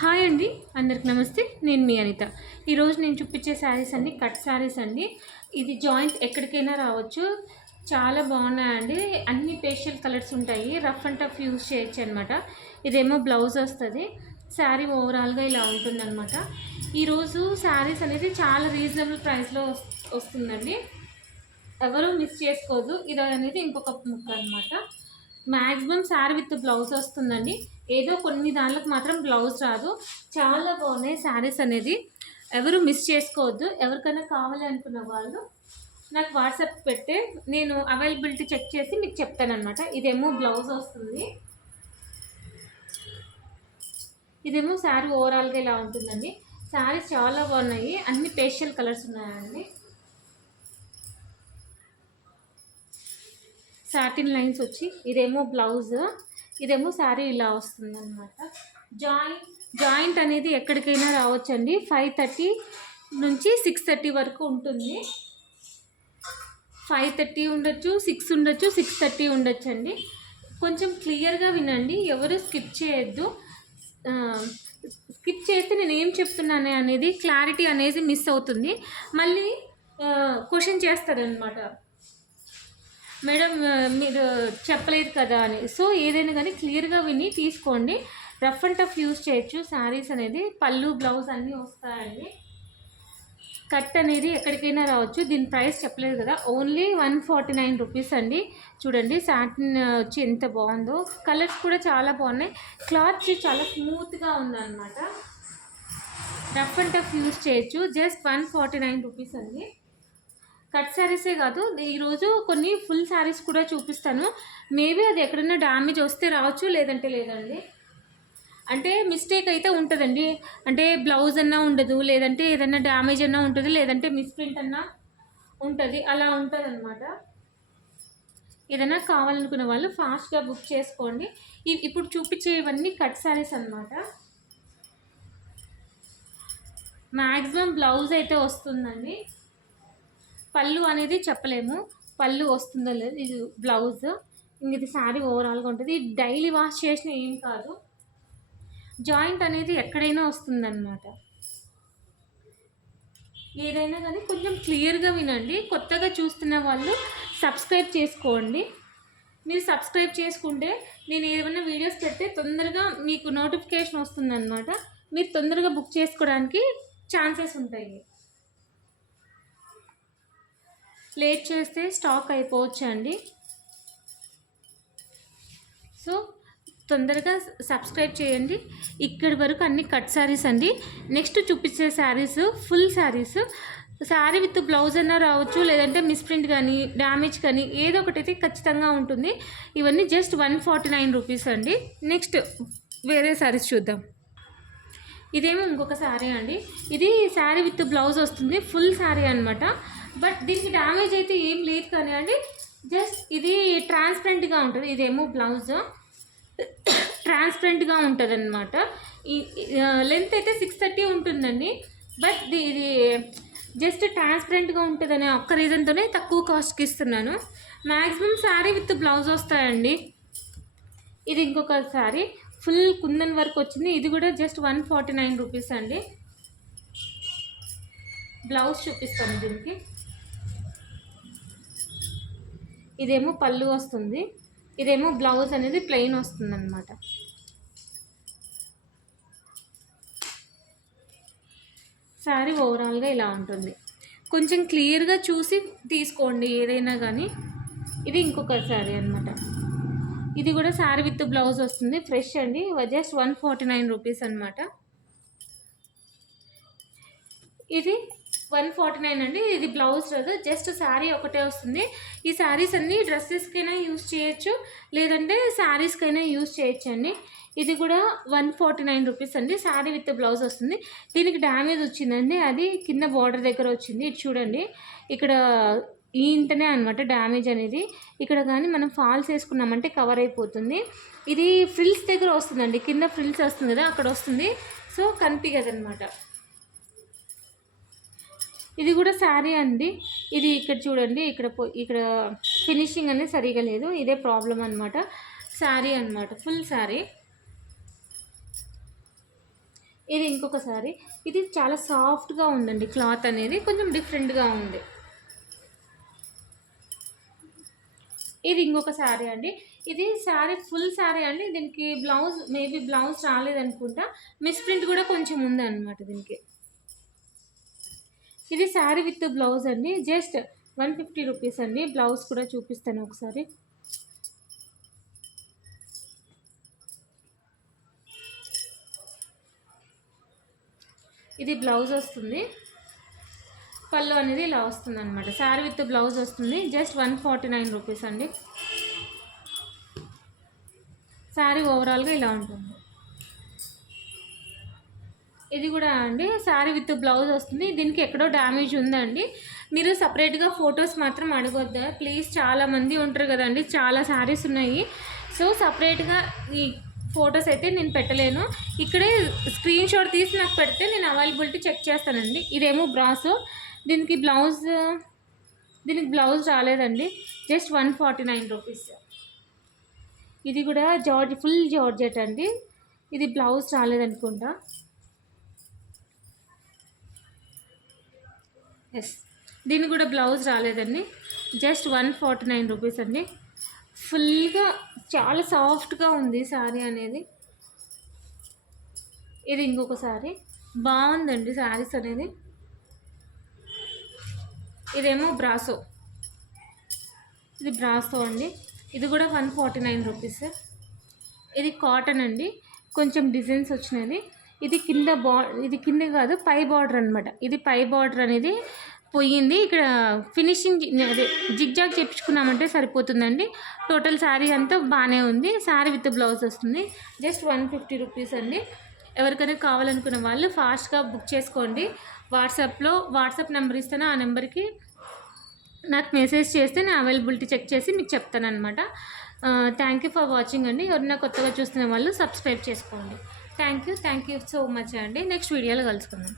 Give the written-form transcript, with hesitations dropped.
Hi అండి, అందరికి నమస్తే. నేను మీ అనిత. ఈరోజు నేను చూపించే శారీస్ అన్ని కట్ శారీస్ అండి. ఇది జాయింట్ ఎక్కడికైనా రావచ్చు, చాలా బాగున్నాయండి. అన్ని పేస్టల్ కలర్స్ ఉంటాయి, రఫ్ అండ్ టఫ్ యూజ్ చేయొచ్చు అనమాట. ఇదేమో బ్లౌజ్ వస్తుంది, శారీ ఓవరాల్గా ఇలా ఉంటుందన్నమాట. ఈరోజు శారీస్ అనేది చాలా రీజనబుల్ ప్రైస్లో వస్తుందండి, ఎవరు మిస్ చేసుకోవద్దు. ఇది అనేది ఇంకొక ముక్క అనమాట. మ్యాక్సిమం శారీ విత్ బ్లౌజ్ వస్తుందండి, ఏదో కొన్ని దాంట్లకు మాత్రం బ్లౌజ్ రాదు. చాలా బాగున్నాయి శారీస్ అనేది, ఎవరు మిస్ చేసుకోవద్దు. ఎవరికైనా కావాలి అనుకున్న వాళ్ళు నాకు వాట్సాప్ పెడితే నేను అవైలబిలిటీ చెక్ చేసి మీకు చెప్తానమాట. ఇదేమో బ్లౌజ్ వస్తుంది, ఇదేమో శారీ ఓవరాల్గా ఇలా ఉంటుందండి. శారీస్ చాలా బాగున్నాయి, అన్ని పేస్టల్ కలర్స్ ఉన్నాయండి. సాటిన్ లైన్స్ వచ్చి ఇదేమో బ్లౌజ్, ఇదేమో శారీ ఇలా వస్తుంది అనమాట. జాయింట్ అనేది ఎక్కడికైనా రావచ్చండి. 5:30 నుంచి 6:30 వరకు ఉంటుంది. 5:30 ఉండొచ్చు, 6 ఉండొచ్చు, 6:30 ఉండొచ్చు అండి. కొంచెం క్లియర్గా వినండి, ఎవరు స్కిప్ చేయొద్దు. స్కిప్ చేస్తే నేను ఏం చెప్తున్నాను అనేది క్లారిటీ అనేది మిస్ అవుతుంది. మళ్ళీ క్వశ్చన్ చేస్తారనమాట, మేడం మీరు చెప్పలేదు కదా అని. సో ఏదైనా కానీ క్లియర్గా విని తీసుకోండి. రఫ్ అండ్ టఫ్ యూజ్ చేయొచ్చు శారీస్ అనేది. పళ్ళు బ్లౌజ్ అన్నీ వస్తాయండి. కట్ అనేది ఎక్కడికైనా రావచ్చు. దీని ప్రైస్ చెప్పలేదు కదా, ఓన్లీ 149 రూపీస్ అండి. చూడండి సాటిన్ వచ్చి ఎంత బాగుందో, కలర్స్ కూడా చాలా బాగున్నాయి. క్లాత్ చాలా స్మూత్గా ఉందన్నమాట. రఫ్ అండ్ టఫ్ యూజ్ చేయొచ్చు. జస్ట్ 149 రూపీస్ అండి. కట్ శారీసే కాదు, ఈరోజు కొన్ని ఫుల్ శారీస్ కూడా చూపిస్తాను. మేబీ అది ఎక్కడైనా డ్యామేజ్ వస్తే రావచ్చు, లేదంటే లేదండి. అంటే మిస్టేక్ అయితే ఉంటుందండి, అంటే బ్లౌజ్ అన్నా ఉండదు, లేదంటే ఏదన్నా డ్యామేజ్ అన్నా ఉంటుంది, లేదంటే మిస్ప్రింట్ అన్నా ఉంటుంది, అలా ఉంటుంది అనమాట. ఏదైనా కావాలనుకున్న వాళ్ళు ఫాస్ట్గా బుక్ చేసుకోండి. ఇప్పుడు చూపించేవన్నీ కట్ శారీస్ అనమాట. మ్యాక్సిమం బ్లౌజ్ అయితే వస్తుందండి, పళ్ళు అనేది చెప్పలేము, పళ్ళు వస్తుందో లేదు. ఇది బ్లౌజ్, ఇంక ఇది శారీ ఓవరాల్గా ఉంటుంది. డైలీ వాష్ చేసిన ఏం కాదు. జాయింట్ అనేది ఎక్కడైనా వస్తుందన్నమాట. ఏదైనా కానీ కొంచెం క్లియర్గా వినండి. కొత్తగా చూస్తున్న వాళ్ళు సబ్స్క్రైబ్ చేసుకోండి. మీరు సబ్స్క్రైబ్ చేసుకుంటే నేను ఏమైనా వీడియోస్ పెడితే తొందరగా మీకు నోటిఫికేషన్ వస్తుందన్నమాట. మీరు తొందరగా బుక్ చేసుకోవడానికి ఛాన్సెస్ ఉంటాయి. లేట్ చేస్తే స్టాక్ అయిపోవచ్చు అండి. సో తొందరగా సబ్స్క్రైబ్ చేయండి. ఇక్కడి వరకు అన్ని కట్ శారీస్ అండి. నెక్స్ట్ చూపించే saris full saris. Sari with blouse అన్నా రావచ్చు, లేదంటే మిస్ప్రింట్ కానీ డ్యామేజ్ కానీ ఏదో ఒకటి అయితే ఖచ్చితంగా ఉంటుంది. ఇవన్నీ జస్ట్ 149 రూపీస్ అండి. నెక్స్ట్ వేరే శారీస్ చూద్దాం. ఇదేమో ఇంకొక శారీ అండి. ఇది శారీ విత్ బ్లౌజ్ వస్తుంది, ఫుల్ శారీ అనమాట. బట్ దీనికి డ్యామేజ్ అయితే ఏం లేదు కానీ అండి, జస్ట్ ఇది ట్రాన్స్పరెంట్గా ఉంటుంది. ఇదేమో బ్లౌజ్ ట్రాన్స్పరెంట్గా ఉంటుంది అనమాట. ఈ లెంత్ అయితే 630 ఉంటుందండి. బట్ ఇది జస్ట్ ట్రాన్స్పరెంట్గా ఉంటుందనే ఒక్క రీజన్తోనే తక్కువ కాస్ట్కి ఇస్తున్నాను. మ్యాక్సిమం శారీ విత్ బ్లౌజ్ వస్తాయండి. ఇది ఇంకొక శారీ, ఫుల్ కుందన్ వర్క్ వచ్చింది. ఇది కూడా జస్ట్ 149 రూపీస్ అండి. బ్లౌజ్ చూపిస్తాను దీనికి. ఇదేమో పళ్ళు వస్తుంది, ఇదేమో బ్లౌజ్ అనేది ప్లెయిన్ వస్తుంది అన్నమాట. శారీ ఓవరాల్గా ఇలా ఉంటుంది. కొంచెం క్లియర్గా చూసి తీసుకోండి ఏదైనా కానీ. ఇది ఇంకొక శారీ అనమాట. ఇది కూడా శారీ విత్ బ్లౌజ్ వస్తుంది, ఫ్రెష్ అండి. జస్ట్ 149 రూపీస్ అనమాట. ఇది 149 అండి. ఇది బ్లౌజ్ రాదు, జస్ట్ శారీ ఒకటే వస్తుంది. ఈ శారీస్ అన్నీ డ్రెస్సెస్కైనా యూజ్ చేయొచ్చు, లేదంటే శారీస్కైనా యూజ్ చేయొచ్చు అండి. ఇది కూడా 149 రూపీస్ అండి. శారీ విత్ బ్లౌజ్ వస్తుంది. దీనికి డ్యామేజ్ వచ్చిందండి, అది కింద బార్డర్ దగ్గర వచ్చింది. ఇది చూడండి, ఇక్కడ ఇంతనే అనమాట డ్యామేజ్ అనేది. ఇక్కడ కానీ మనం ఫాల్స్ వేసుకున్నామంటే కవర్ అయిపోతుంది. ఇది ఫ్రిల్స్ దగ్గర వస్తుందండి, కింద ఫ్రిల్స్ వస్తుంది కదా, అక్కడ వస్తుంది. సో కనిపించదు అనమాట. ఇది కూడా శారీ అండి. ఇది ఇక్కడ చూడండి, ఇక్కడ ఫినిషింగ్ అనేది సరిగా లేదు, ఇదే ప్రాబ్లం అనమాట. శారీ అనమాట, ఫుల్ శారీ. ఇది ఇంకొక సారీ. ఇది చాలా సాఫ్ట్గా ఉందండి, క్లాత్ అనేది కొంచెం డిఫరెంట్గా ఉంది. ఇది ఇంకొక శారీ అండి. ఇది శారీ ఫుల్ శారీ అండి. దీనికి బ్లౌజ్ మేబీ బ్లౌజ్ రాలేదనుకుంటా, మిస్ప్రింట్ కూడా కొంచెం ఉందన్నమాట దీనికి. ఇది శారీ విత్ బ్లౌజ్ అండి, జస్ట్ 150 రూపీస్ అండి. బ్లౌజ్ కూడా చూపిస్తాను ఒకసారి. ఇది బ్లౌజ్ వస్తుంది, పళ్ళు అనేది ఇలా వస్తుంది అనమాట. శారీ విత్ బ్లౌజ్ వస్తుంది, జస్ట్ 149 రూపీస్ అండి. శారీ ఓవరాల్గా ఇలా ఉంటుంది. ఇది కూడా అండి శారీ విత్ బ్లౌజ్ వస్తుంది. దీనికి ఎక్కడో డ్యామేజ్ ఉందండి. మీరు సపరేట్గా ఫొటోస్ మాత్రం అడగొద్దా ప్లీజ్, చాలామంది ఉంటారు కదండి, చాలా శారీస్ ఉన్నాయి. సో సపరేట్గా ఈ ఫొటోస్ అయితే నేను పెట్టలేను. ఇక్కడే స్క్రీన్ షాట్ తీసి నాకు పెడితే నేను అవైలబిలిటీ చెక్ చేస్తానండి. ఇదేమో బ్రాసో, దీనికి బ్లౌజ్ రాలేదండి, జస్ట్ 149 రూపీస్. ఇది కూడా ఫుల్ జార్జెట్ అండి. ఇది బ్లౌజ్ రాలేదనుకుంటా. ఎస్, దీనికి కూడా బ్లౌజ్ రాలేదండి, జస్ట్ 149 రూపీస్ అండి. ఫుల్గా చాలా సాఫ్ట్గా ఉంది శారీ అనేది. ఇది ఇంకొక శారీ, బాగుందండి శారీస్ అనేది. ఇదేమో బ్రాసో, ఇది బ్రాసో అండి. ఇది కూడా 149 రూపీస్. ఇది కాటన్ అండి, కొంచెం డిజైన్స్ వచ్చినది. ఇది కింద కాదు, పై బార్డర్ అనమాట. ఇది పై బార్డర్ అనేది పోయింది. ఇక్కడ ఫినిషింగ్ అదే జిగ్జాగ్ చేయించుకున్నామంటే సరిపోతుందండి. టోటల్ శారీ అంతా బాగానే ఉంది. శారీ విత్ బ్లౌజ్ వస్తుంది, జస్ట్ 150 రూపీస్ అండి. ఎవరికైనా కావాలనుకున్న వాళ్ళు ఫాస్ట్గా బుక్ చేసుకోండి. వాట్సాప్ నెంబర్ ఇస్తాను, ఆ నెంబర్కి నాకు మెసేజ్ చేస్తే నేను అవైలబిలిటీ చెక్ చేసి మీకు చెప్తాను అనమాట. థ్యాంక్ యూ ఫర్ వాచింగ్ అండి. ఎవరైనా కొత్తగా చూస్తున్న వాళ్ళు సబ్స్క్రైబ్ చేసుకోండి. థ్యాంక్ యూ సో మచ్ అండి. నెక్స్ట్ వీడియోలో కలుసుకుందాం.